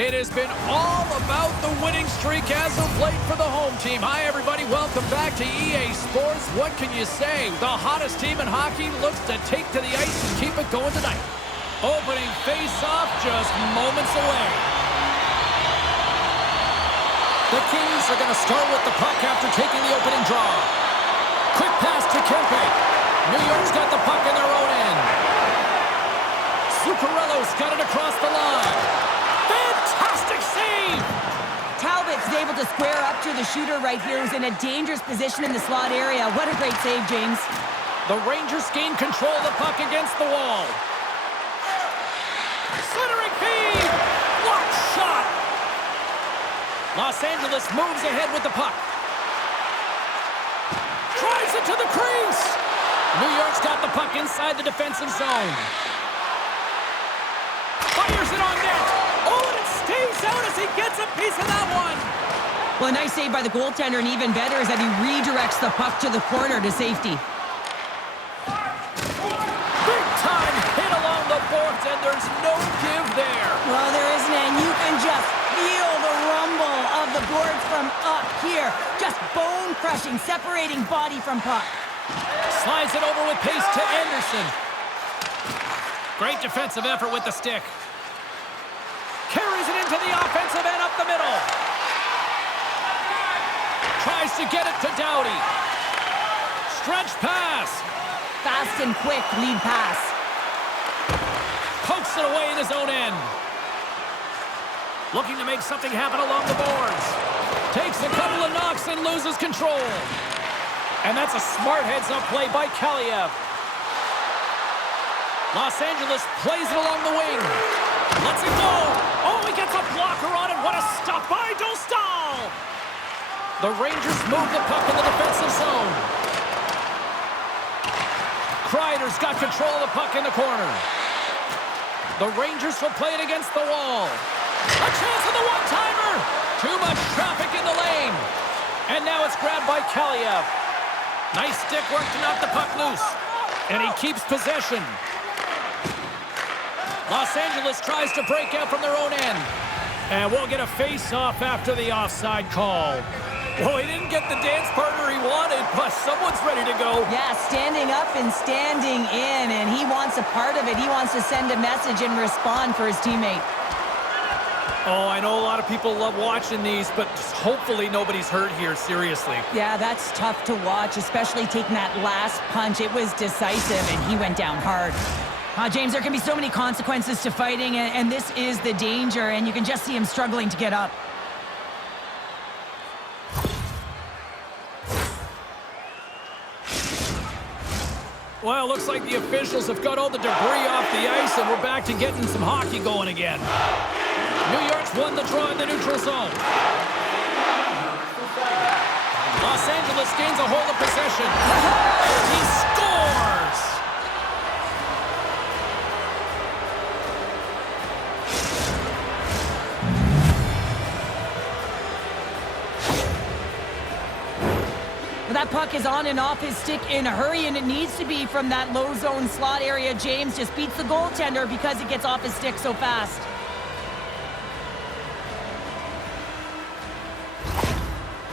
It has been all about the winning streak as of late for the home team. Hi, everybody. Welcome back to EA Sports. What can you say? The hottest team in hockey looks to take to the ice and keep it going tonight. Opening face-off just moments away. The Kings are going to start with the puck after taking the opening draw. Quick pass to Kämpfen. New York's got the puck in their own end. Zuccarello's got it across the line. Fantastic save! Talbot's able to square up to the shooter right here, who's in a dangerous position in the slot area. What a great save, James. The Rangers gain control of the puck against the wall. Centering feed! What shot! Los Angeles moves ahead with the puck. Drives it to the crease! New York's got the puck inside the defensive zone. Fires it on net! Oh, and it stays out as he gets a piece of that one! Well, a nice save by the goaltender, and even better is that he redirects the puck to the corner to safety. Big time hit along the boards, and there's no give there. Well, there isn't, and you can just feel the rumble of the boards from up here. Just bone-crushing, separating body from puck. Slides it over with pace to Anderson. Great defensive effort with the stick. Carries it into the offensive end up the middle. Tries to get it to Doughty. Stretch pass. Fast and quick lead pass. Pokes it away in his own end. Looking to make something happen along the boards. Takes a couple of knocks and loses control. And that's a smart heads-up play by Kaliev. Los Angeles plays it along the wing. Lets it go. Oh, he gets a blocker on it. What a stop by Dostal. The Rangers move the puck in the defensive zone. Kreider's got control of the puck in the corner. The Rangers will play it against the wall. A chance of the one-timer. Too much traffic in the lane. And now it's grabbed by Kaliev. Nice stick work to knock the puck loose. And he keeps possession. Los Angeles tries to break out from their own end. And we'll get a face-off after the offside call. Well, he didn't get the dance partner he wanted, but someone's ready to go. Yeah, standing up and standing in, and he wants a part of it. He wants to send a message and respond for his teammate. Oh, I know a lot of people love watching these, but hopefully nobody's hurt here, seriously. Yeah, that's tough to watch, especially taking that last punch. It was decisive, and he went down hard. James, there can be so many consequences to fighting, and this is the danger, and you can just see him struggling to get up. Well, looks like the officials have got all the debris off the ice, and we're back to getting some hockey going again. New York's won the draw in the neutral zone. Los Angeles gains a hold of possession. And he scores! That puck is on and off his stick in a hurry, and it needs to be from that low zone slot area. James just beats the goaltender because it gets off his stick so fast.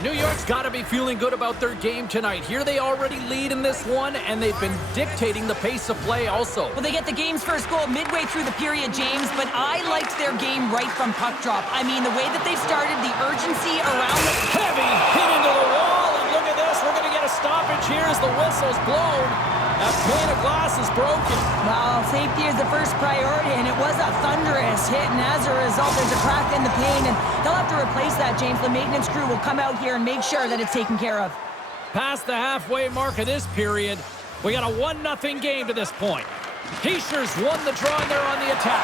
New York's got to be feeling good about their game tonight. Here they already lead in this one, and they've been dictating the pace of play also. Well, they get the game's first goal midway through the period, James, but I liked their game right from puck drop. I mean, the way that they've started, the urgency around the... Heavy hit into the wall, and look at this. We're going to get a stoppage here as the whistle's blown. That pane of glass is broken. Well, safety is the first priority, and it was a thunderous hit, and as a result, there's a crack in the pane, and they'll have to replace that, James. The maintenance crew will come out here and make sure that it's taken care of. Past the halfway mark of this period, we got a 1-0 game to this point. Hischier's won the draw, and they're on the attack.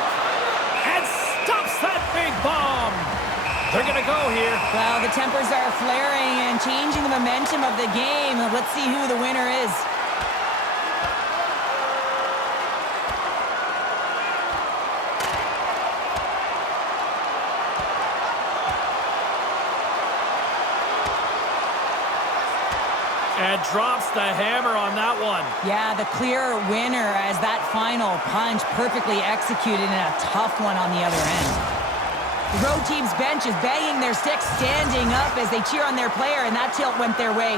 And stops that big bomb. They're going to go here. Well, the tempers are flaring and changing the momentum of the game. Let's see who the winner is. And drops the hammer on that one. Yeah, the clear winner as that final punch perfectly executed and a tough one on the other end. The road team's bench is banging their sticks, standing up as they cheer on their player, and that tilt went their way.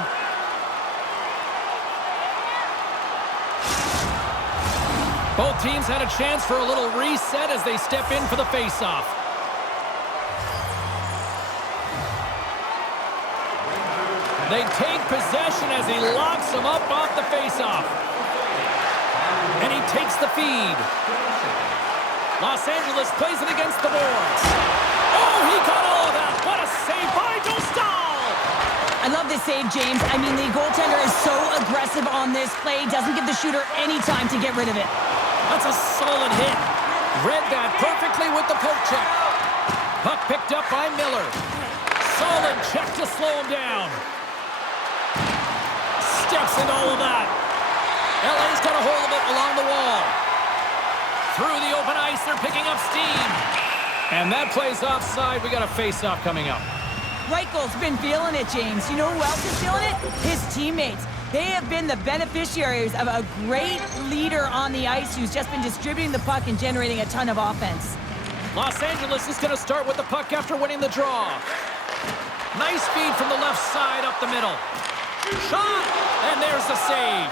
Both teams had a chance for a little reset as they step in for the faceoff. They take possession as he locks them up off the faceoff. And he takes the feed. Los Angeles plays it against the boards. Oh, he got all of that. What a save by Dostal! I love this save, James. I mean, the goaltender is so aggressive on this play. Doesn't give the shooter any time to get rid of it. That's a solid hit. Read that perfectly with the poke check. Puck picked up by Miller. Solid check to slow him down. Steps into all of that. LA's got a hold of it along the wall. Through the open ice, they're picking up steam. And that play's offside. We got a face-off coming up. Reichel's been feeling it, James. You know who else is feeling it? His teammates. They have been the beneficiaries of a great leader on the ice who's just been distributing the puck and generating a ton of offense. Los Angeles is going to start with the puck after winning the draw. Nice feed from the left side up the middle. Shot! And there's the save.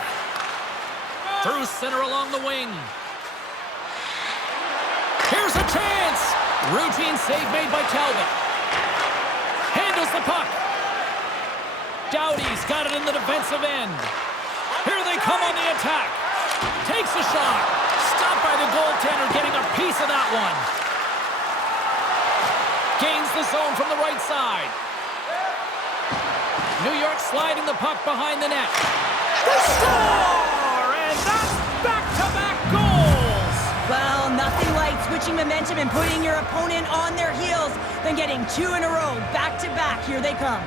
Through center along the wing. Here's a chance! Routine save made by Talbot. Handles the puck. Doughty's got it in the defensive end. Here they come on the attack. Takes a shot. Stopped by the goaltender, getting a piece of that one. Gains the zone from the right side. New York sliding the puck behind the net. They score! And that's back-to-back goals! Well, nothing like switching momentum and putting your opponent on their heels than getting two in a row, back-to-back. Here they come.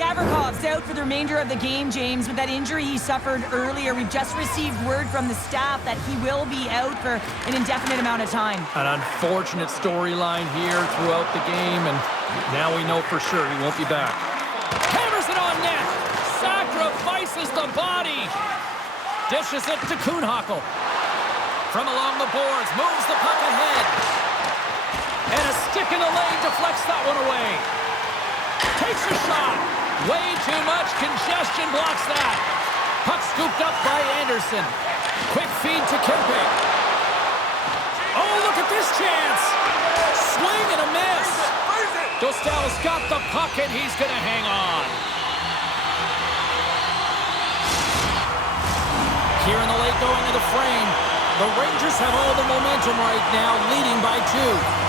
Gavrikov's out for the remainder of the game, James. With that injury he suffered earlier, we've just received word from the staff that he will be out for an indefinite amount of time. An unfortunate storyline here throughout the game, and now we know for sure he won't be back. Hammers it on net. Sacrifices the body. Dishes it to Kühnhackl. From along the boards, moves the puck ahead. And a stick in the lane deflects that one away. Takes a shot. Way too much congestion blocks that. Puck scooped up by Anderson. Quick feed to Kämpfen. Oh, look at this chance. Swing and a miss. Dostal's got the puck and he's going to hang on. Here in the late going of the frame. The Rangers have all the momentum right now, leading by 2.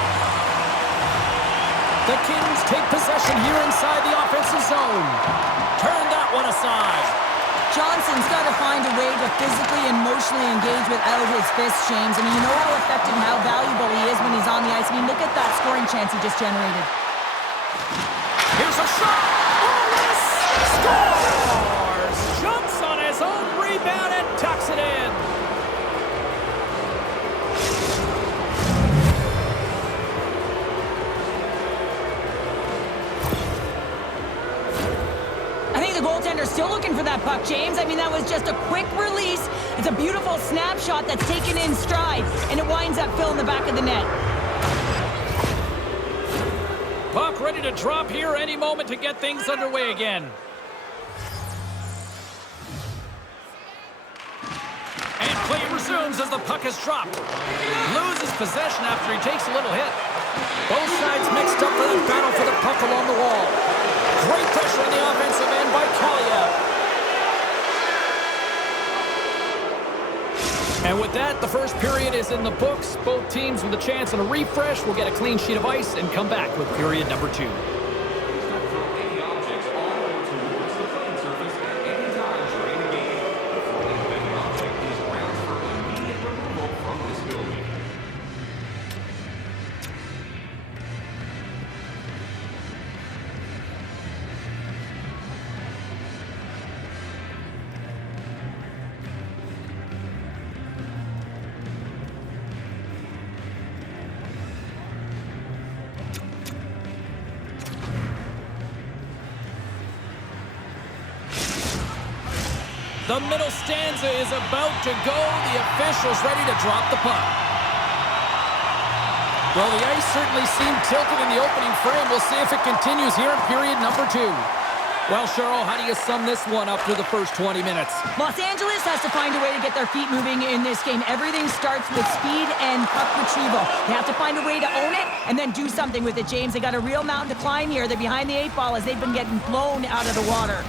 The Kings take possession here inside the offensive zone. Turn that one aside. Johnson's got to find a way to physically and emotionally engage without his fists, James. I mean, you know how effective and how valuable he is when he's on the ice. I mean, look at that scoring chance he just generated. Here's a shot. Scores! Jumps on his own rebound and tucks it in. Goaltender still looking for that puck, James. I mean, that was just a quick release. It's a beautiful snapshot that's taken in stride, and it winds up filling the back of the net. Puck ready to drop here any moment to get things underway again. And play resumes as the puck is dropped. Loses possession after he takes a little hit. Both sides mixed up for that battle for the puck along the wall. Great pressure on the offensive end by Kreider. And with that, the first period is in the books. Both teams with a chance and a refresh will get a clean sheet of ice and come back with period number 2. The middle stanza is about to go. The official's ready to drop the puck. Well, the ice certainly seemed tilted in the opening frame. We'll see if it continues here in period number 2. Well, Cheryl, how do you sum this one up through the first 20 minutes? Los Angeles has to find a way to get their feet moving in this game. Everything starts with speed and puck retrieval. They have to find a way to own it and then do something with it, James. They got a real mountain to climb here. They're behind the 8 ball as they've been getting blown out of the water.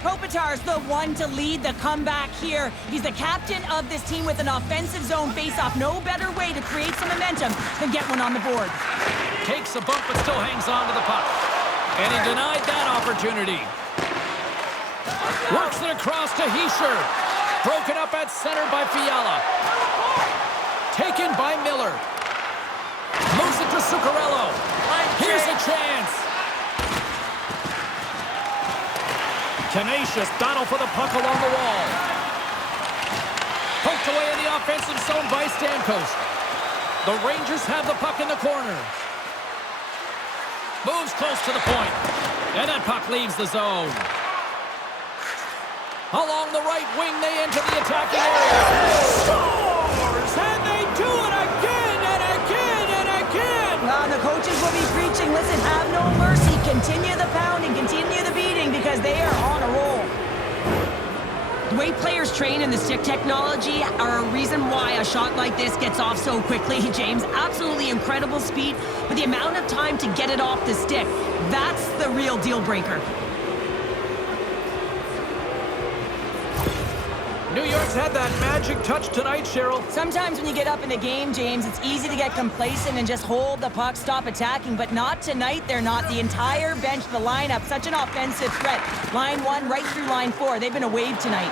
Kopitar's the one to lead the comeback here. He's the captain of this team with an offensive zone face-off. No better way to create some momentum than get one on the board. Takes a bump but still hangs on to the puck. And he denied that opportunity. Works it across to Hischier. Broken up at center by Fiala. Taken by Miller. Moves it to Zuccarello. Here's a chance. Tenacious battle for the puck along the wall. Poked away in the offensive zone by Stamkos. The Rangers have the puck in the corner. Moves close to the point. And that puck leaves the zone. Along the right wing, they enter the attacking area. Scores! And they do it again and again and again! Well, the coaches will be preaching, listen, have no mercy. Continue the pounding, continue the beating, because they are on a roll. The way players train in the stick technology are a reason why a shot like this gets off so quickly, James. Absolutely incredible speed, but the amount of time to get it off the stick, that's the real deal breaker. New York's had that magic touch tonight, Cheryl. Sometimes when you get up in the game, James, it's easy to get complacent and just hold the puck, stop attacking, but not tonight. They're not. The entire bench, the lineup, such an offensive threat. Line 1 right through line 4. They've been a wave tonight.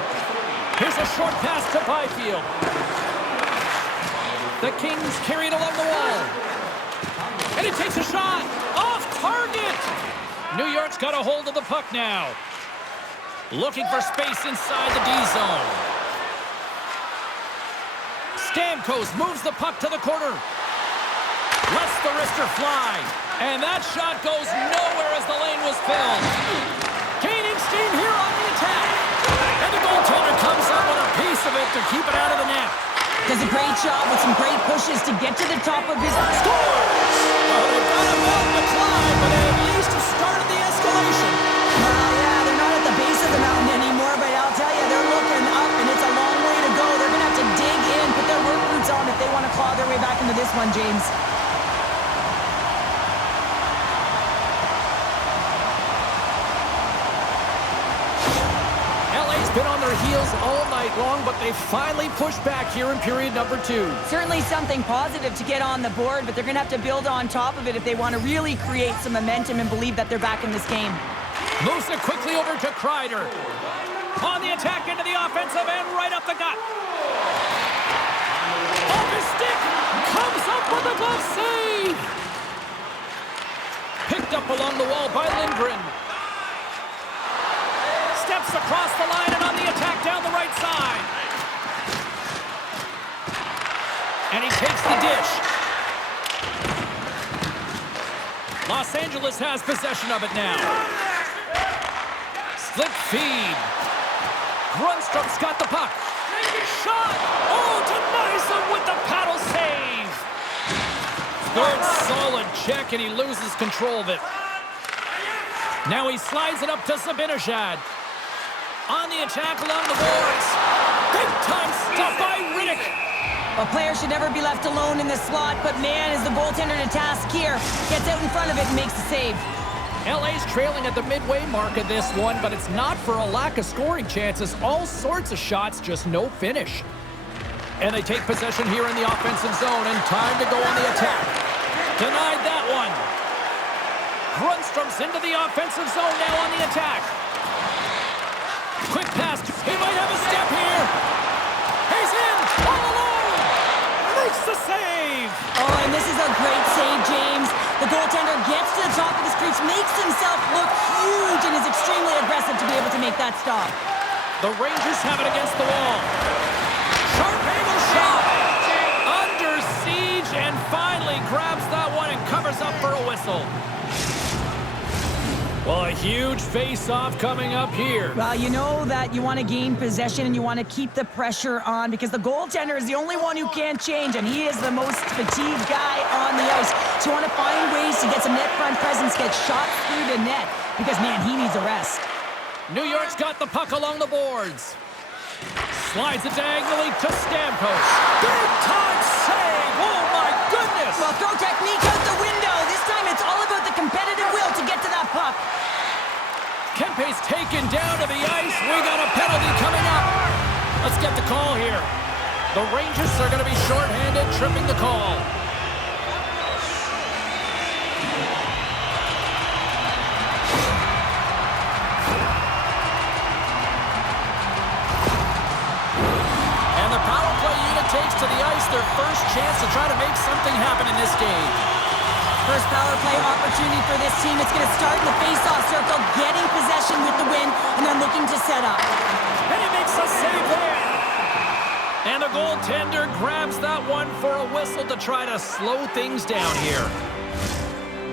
Here's a short pass to Byfield. The Kings carry it along the wall. And he takes a shot. Off target. New York's got a hold of the puck now. Looking for space inside the D zone. Stamkos moves the puck to the corner. Lets the wrister fly. And that shot goes nowhere as the lane was filled. Gaining steam here on the attack. And the goaltender comes up with a piece of it to keep it out of the net. Does a great job with some great pushes to get to the top of his... Scores! Well, they've got a mountain to climb, but they at least have started the escalation. Yeah, they're not at the base of the mountain anymore, but I'll tell you, they're looking up, and it's a long way to go. They're going to have to dig in, put their work boots on if they want to claw their way back into this one, James. LA's been on their heels all night long, but they finally pushed back here in period number 2. Certainly something positive to get on the board, but they're going to have to build on top of it if they want to really create some momentum and believe that they're back in this game. Moves it quickly over to Kreider. On the attack into the offensive end, right up the gut. Off his stick. Comes up with a glove save. Picked up along the wall by Lindgren. Steps across the line and on the attack down the right side. And he takes the dish. Los Angeles has possession of it now. Slip feed. Grundstrom's got the puck. Shot! Oh, denies him with the paddle save. Good solid check, and he loses control of it. Now he slides it up to Zibanejad. On the attack along the boards. Big time stuff by Riddick. A player should never be left alone in the slot, but man, is the goaltender to task here. Gets out in front of it and makes the save. LA's trailing at the midway mark of this one, but it's not for a lack of scoring chances. All sorts of shots, just no finish. And they take possession here in the offensive zone, and time to go on the attack. Denied that one. Grundstrom's into the offensive zone now on the attack. Quick pass. He might have a step here. He's in all alone. Makes the save. Oh, and this is a great save, James. The goaltender gets to the top of his crease, makes himself look huge, and is extremely aggressive to be able to make that stop. The Rangers have it against the wall. Sharp angle shot. Under siege, and finally grabs that one and covers up for a whistle. Well, a huge face-off coming up here. Well, you know that you want to gain possession and you want to keep the pressure on because the goaltender is the only one who can't change, and he is the most fatigued guy on the ice. So you want to find ways to get some net front presence, get shots through the net because, man, he needs a rest. New York's got the puck along the boards. Slides it diagonally to Stamkos. Big-time save! Oh, my goodness! Well, throw technique out the window. This time it's all about the competitive will to get to that puck. Kempe's taken down to the ice. We got a penalty coming up. Let's get the call here. The Rangers are going to be shorthanded, tripping the call. And the power play unit takes to the ice their first chance to try to make something happen in this game. First power play opportunity for this team. It's going to start in the face-off circle, getting possession with the win, and they're looking to set up. And he makes a save there. And the goaltender grabs that one for a whistle to try to slow things down here.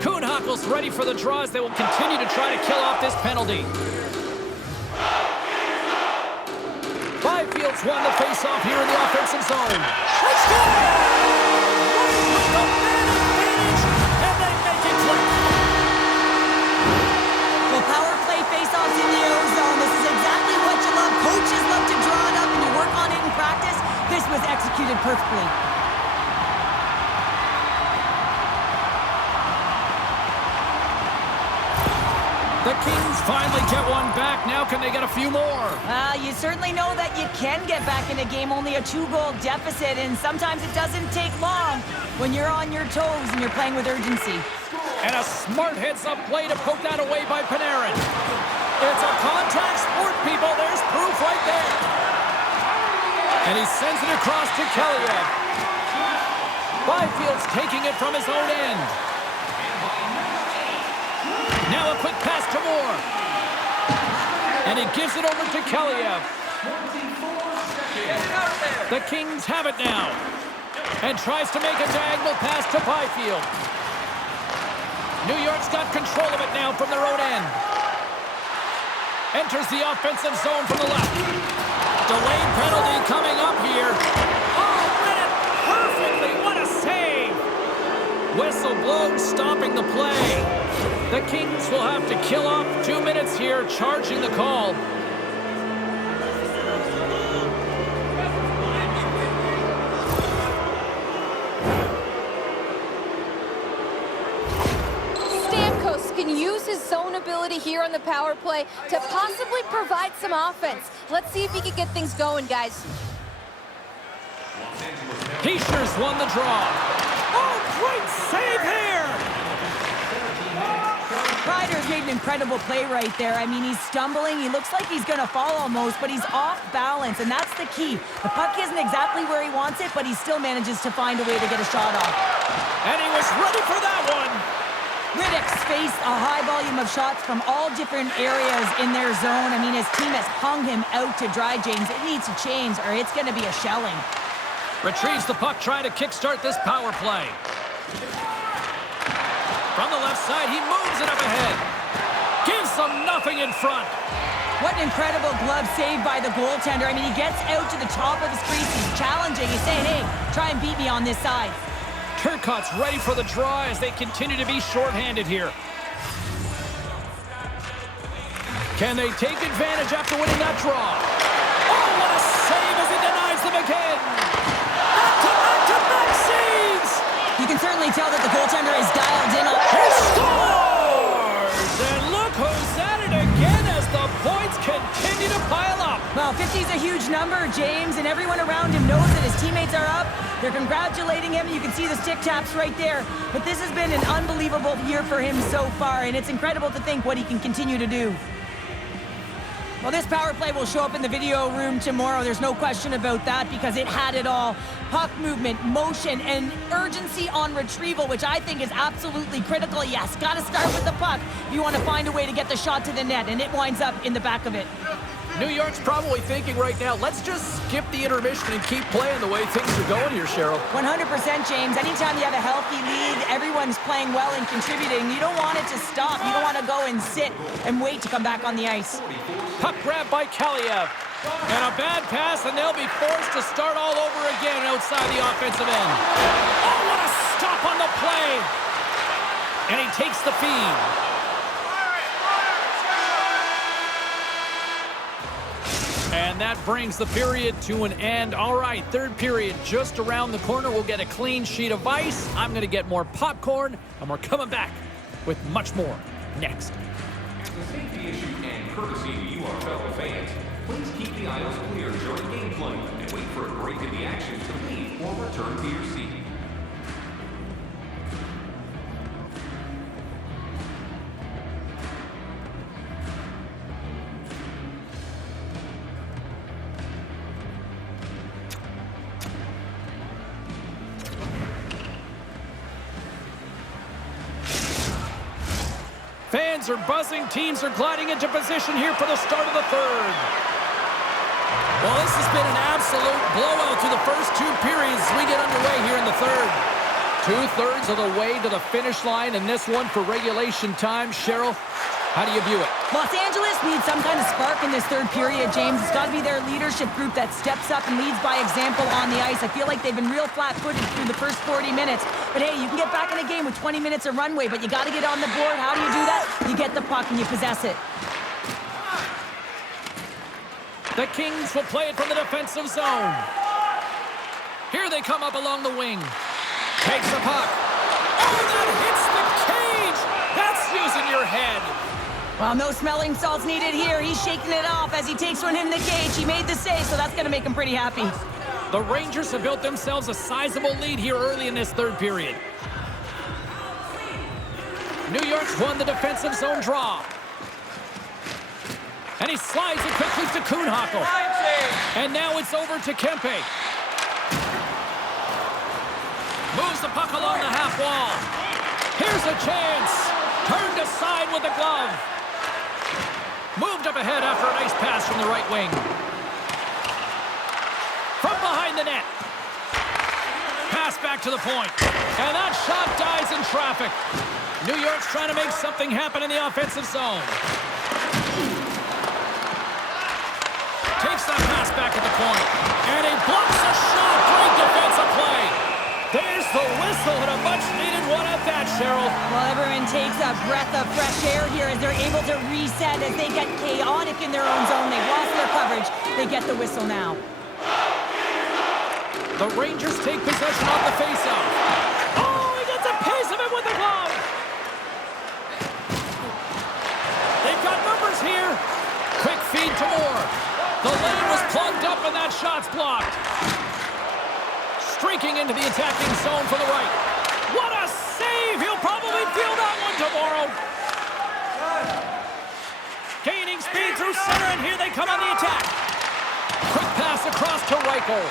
Kühnhackl ready for the draw as they will continue to try to kill off this penalty. Byfield's won the face-off here in the offensive zone. They score! Right with the man advantage, and they make it click. Well, power play face-offs in the O-zone. This is exactly what you love. Coaches love to draw it up, and you work on it in practice. This was executed perfectly. The Kings finally get one back. Now can they get a few more? You certainly know that you can get back in a game, only a 2-goal deficit, and sometimes it doesn't take long when you're on your toes and you're playing with urgency. And a smart heads-up play to poke that away by Panarin. It's a contact sport, people. There's proof right there. And he sends it across to Kellyhead. Byfield's taking it from his own end. Now a quick pass to Moore. And he gives it over to Kellyhead. The Kings have it now. And tries to make a diagonal pass to Byfield. New York's got control of it now from their own end. Enters the offensive zone from the left. Delayed penalty coming up here. Oh, read it perfectly. What a save. Whistle blown, stopping the play. The Kings will have to kill off 2 minutes here, charging the call. Stamkos can use his zone ability here on the power play to possibly provide some offense. Let's see if he can get things going, guys. Hischier's won the draw. Oh, great save here! Kreider's made an incredible play right there. I mean, he's stumbling. He looks like he's going to fall almost, but he's off balance, and that's the key. The puck isn't exactly where he wants it, but he still manages to find a way to get a shot off. And he was ready for that one. Riddick's faced a high volume of shots from all different areas in their zone. I mean, his team has hung him out to dry, James. It needs to change, or it's going to be a shelling. Retrieves the puck, trying to kickstart this power play. From the left side, he moves it up ahead. Gives them nothing in front. What an incredible glove save by the goaltender. I mean, he gets out to the top of his crease. He's challenging. He's saying, hey, try and beat me on this side. Turcotte's ready for the draw as they continue to be shorthanded here. Can they take advantage after winning that draw? Oh, what a save as he denies them again. Back-to-back saves. You can certainly tell that the goaltender is dialed in. He scores! And look who's at it again as the points continue to pile up. Well, 50 is a huge number, James, and everyone around him knows that his teammates are up. They're congratulating him. You can see the stick taps right there. But this has been an unbelievable year for him so far, and it's incredible to think what he can continue to do. Well, this power play will show up in the video room tomorrow. There's no question about that because it had it all. Puck movement, motion, and urgency on retrieval, which I think is absolutely critical. Yes, got to start with the puck if you want to find a way to get the shot to the net, and it winds up in the back of it. New York's probably thinking right now, let's just skip the intermission and keep playing the way things are going here, Cheryl. 100%, James. Anytime you have a healthy league, everyone everyone's playing well and contributing, you don't want it to stop. You don't want to go and sit and wait to come back on the ice. Puck grab by Kaliev. And a bad pass, and they'll be forced to start all over again outside the offensive end. Oh, what a stop on the play! And he takes the feed. And that brings the period to an end. All right, third period just around the corner. We'll get a clean sheet of ice. I'm going to get more popcorn, and we're coming back with much more next. As a safety issue and courtesy to you, our fellow fans, please keep the aisles clear during gameplay and wait for a break in the action to leave or return to your seat. Fans are buzzing. Teams are gliding into position here for the start of the third. Well, this has been an absolute blowout through the first two periods as we get underway here in the third. 2/3 of the way to the finish line, and this one for regulation time. Cheryl, how do you view it? Los Angeles needs some kind of spark in this third period, James. It's got to be their leadership group that steps up and leads by example on the ice. I feel like they've been real flat-footed through the first 40 minutes. But hey, you can get back in a game with 20 minutes of runway, but you got to get on the board. How do you do that? You get the puck and you possess it. The Kings will play it from the defensive zone. Here they come up along the wing. Takes the puck. Oh, that hits the cage! That's using your head. Well, no smelling salts needed here. He's shaking it off as he takes one in the cage. He made the save, so that's going to make him pretty happy. The Rangers have built themselves a sizable lead here early in this third period. New York's won the defensive zone draw. And he slides it quickly to Kühnhackl. And now it's over to Kämpfen. Moves the puck along the half wall. Here's a chance. Turned aside with the glove. Moved up ahead after a nice pass from the right wing. From behind the net. Pass back to the point. And that shot dies in traffic. New York's trying to make something happen in the offensive zone. Takes that pass back at the point. And he blocks a shot. Great defensive play. There's the whistle and a much-needed one at that, Cheryl. Well, everyone takes a breath of fresh air here as they're able to reset as they get chaotic in their own zone. They've lost their coverage. They get the whistle now. The Rangers take possession of the faceoff. Oh, he gets a piece of it with the glove. They've got numbers here. Quick feed to Moore. The lane was plugged up and that shot's blocked. Streaking into the attacking zone for the right. What a save! He'll probably feel that one tomorrow. Gaining speed through center, and here they come on the attack. Quick pass across to Reichel.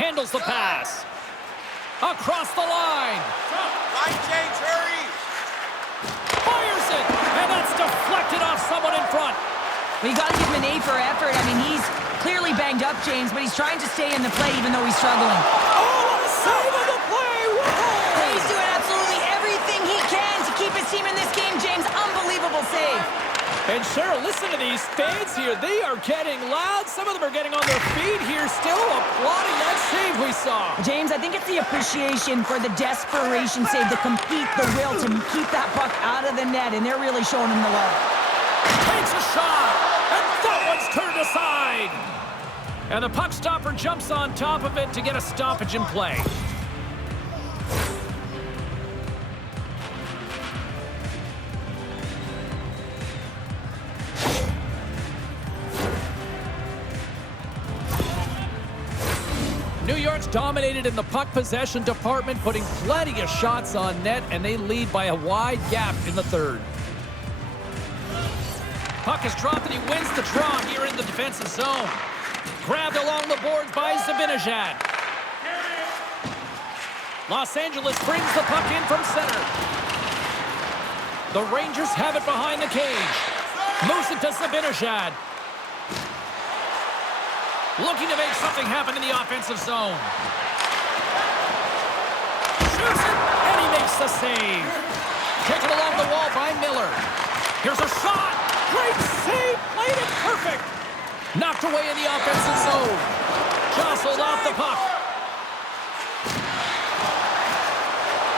Handles the pass. Across the line. Line change, hurry! Fires it, and that's deflected off someone in front. Well, you got to give him an A for effort. I mean, he's clearly banged up, James, but he's trying to stay in the play even though he's struggling. Oh, what a save of the play! Whoa! He's doing absolutely everything he can to keep his team in this game, James. Unbelievable save. And Cheryl, listen to these fans here. They are getting loud. Some of them are getting on their feet here, still applauding that save we saw. James, I think it's the appreciation for the desperation save, the compete, the will to keep that puck out of the net, and they're really showing him the love. Takes a shot, and that one's turned aside. And the puck stopper jumps on top of it to get a stoppage in play. New York's dominated in the puck possession department, putting plenty of shots on net, and they lead by a wide gap in the third. Puck is dropped, and he wins the draw here in the defensive zone. Grabbed along the boards by Zibanejad. Los Angeles brings the puck in from center. The Rangers have it behind the cage. Moves it to Zibanejad. Looking to make something happen in the offensive zone. Shoots it, and he makes Here's a shot. Great save. Played it perfect. Knocked away in the offensive zone. Jostled off the puck.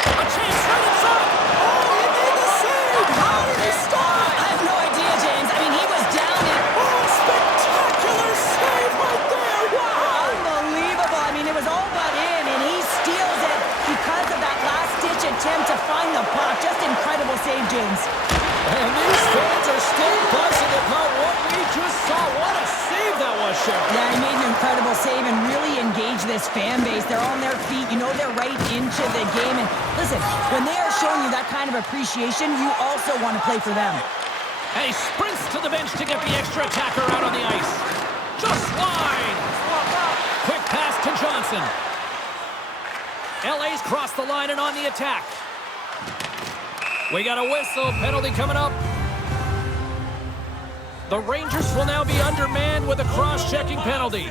A chance right inside. Oh, he made the save. How did he stop? I have no idea, James. I mean, he was down and... Oh, spectacular save right there. Wow. Unbelievable. I mean, it was all but in, and he steals it because of that last-ditch attempt to find the puck. Just incredible save, James. And these fans are still buzzing about what we just saw. What a save that was, Sheriff. Yeah, he made an incredible save and really engaged this fan base. They're on their feet. You know they're right into the game. And listen, when they are showing you that kind of appreciation, you also want to play for them. And he sprints to the bench to get the extra attacker out on the ice. Just wide. Quick pass to Johnson. LA's crossed the line and on the attack. We got a whistle. Penalty coming up. The Rangers will now be undermanned with a cross-checking penalty.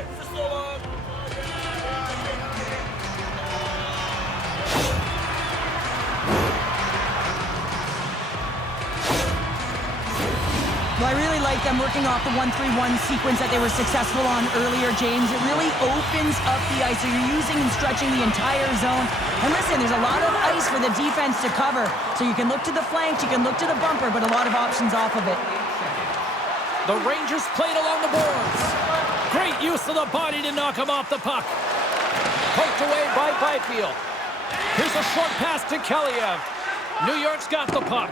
Well, I really like them working off the 1-3-1 sequence that they were successful on earlier, James. It really opens up the ice. So you're using and stretching the entire zone. And listen, there's a lot of ice for the defense to cover. So you can look to the flanks, you can look to the bumper, but a lot of options off of it. The Rangers played along the boards. Great use of the body to knock him off the puck. Poked away by Byfield. Here's a short pass to Kaliev. New York's got the puck.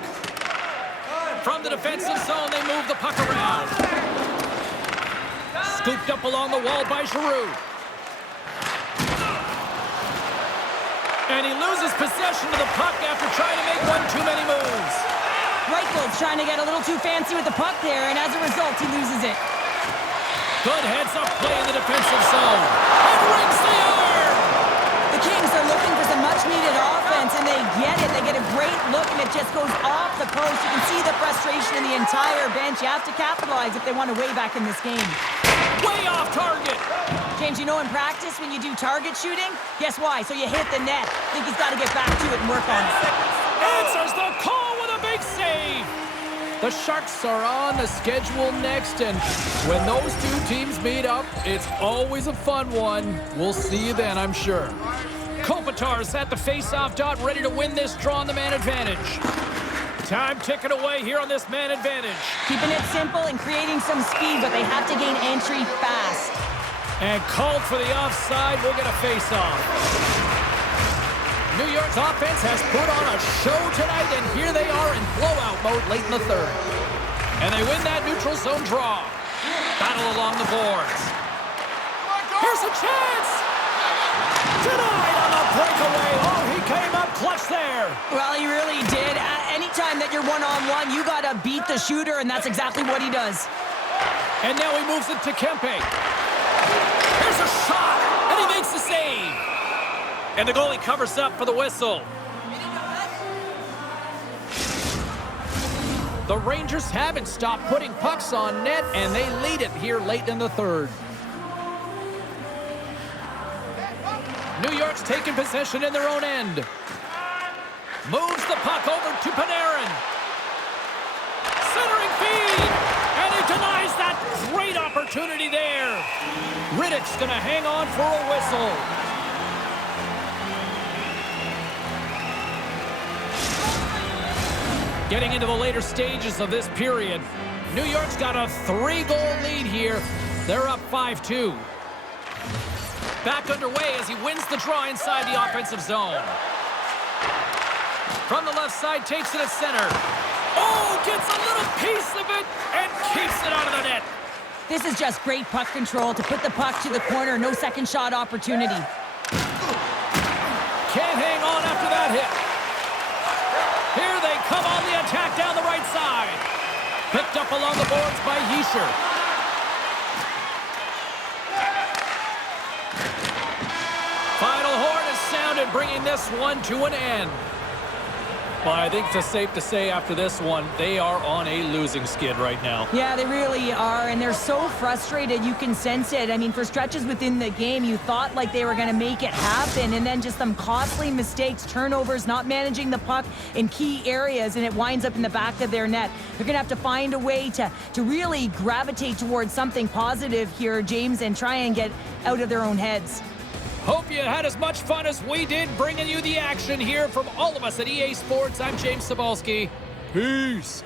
From the defensive zone, they move the puck around. Scooped up along the wall by Giroux. And he loses possession of the puck after trying to make one too many moves. Reichel's trying to get a little too fancy with the puck there, and as a result, he loses it. Good heads-up play in the defensive zone. And rings the arm! The Kings are looking for some much-needed offense, and they get it. They get a great look, and it just goes off the post. You can see the frustration in the entire bench. You have to capitalize if they want to way back in this game. Way off target! James, you know in practice when you do target shooting, guess why? So you hit the net. I think he's got to get back to it and work on it. Answers the call with a big save! The Sharks are on the schedule next, and when those two teams meet up, it's always a fun one. We'll see you then, I'm sure. Kopitar's at the face-off dot, ready to win this draw on the man advantage. Time ticking away here on this man advantage. Keeping it simple and creating some speed, but they have to gain entry fast. And called for the offside, we'll get a face-off. New York's offense has put on a show tonight, and here they are in blowout mode late in the third. And they win that neutral zone draw. Battle along the boards. Here's a chance! Denied on the breakaway. Oh, he came up clutch there. Well, he really did. Anytime that you're one-on-one, you got to beat the shooter, and that's exactly what he does. And now he moves it to Kempe. Here's a shot, and he makes the save. And the goalie covers up for the whistle. The Rangers haven't stopped putting pucks on net, and they lead it here late in the third. New York's taking possession in their own end. Moves the puck over to Panarin. Centering feed, and he denies that great opportunity there. Riddick's going to hang on for a whistle. Getting into the later stages of this period, New York's got a 3-goal lead here. They're up 5-2. Back underway as he wins the draw inside the offensive zone. From the left side, takes it at center. Oh, gets a little piece of it and keeps it out of the net. This is just great puck control to put the puck to the corner. No second shot opportunity. Can't hang on after that hit. Here they come on the attack down the right side. Picked up along the boards by Hischier. Final horn is sounded, bringing this one to an end. Well, I think it's safe to say after this one, they are on a losing skid right now. Yeah, they really are, and they're so frustrated. You can sense it. I mean, for stretches within the game, you thought like they were going to make it happen, and then just some costly mistakes, turnovers, not managing the puck in key areas, and it winds up in the back of their net. They're going to have to find a way to really gravitate towards something positive here, James, and try and get out of their own heads. Hope you had as much fun as we did bringing you the action here from all of us at EA Sports. I'm James Cybulski. Peace.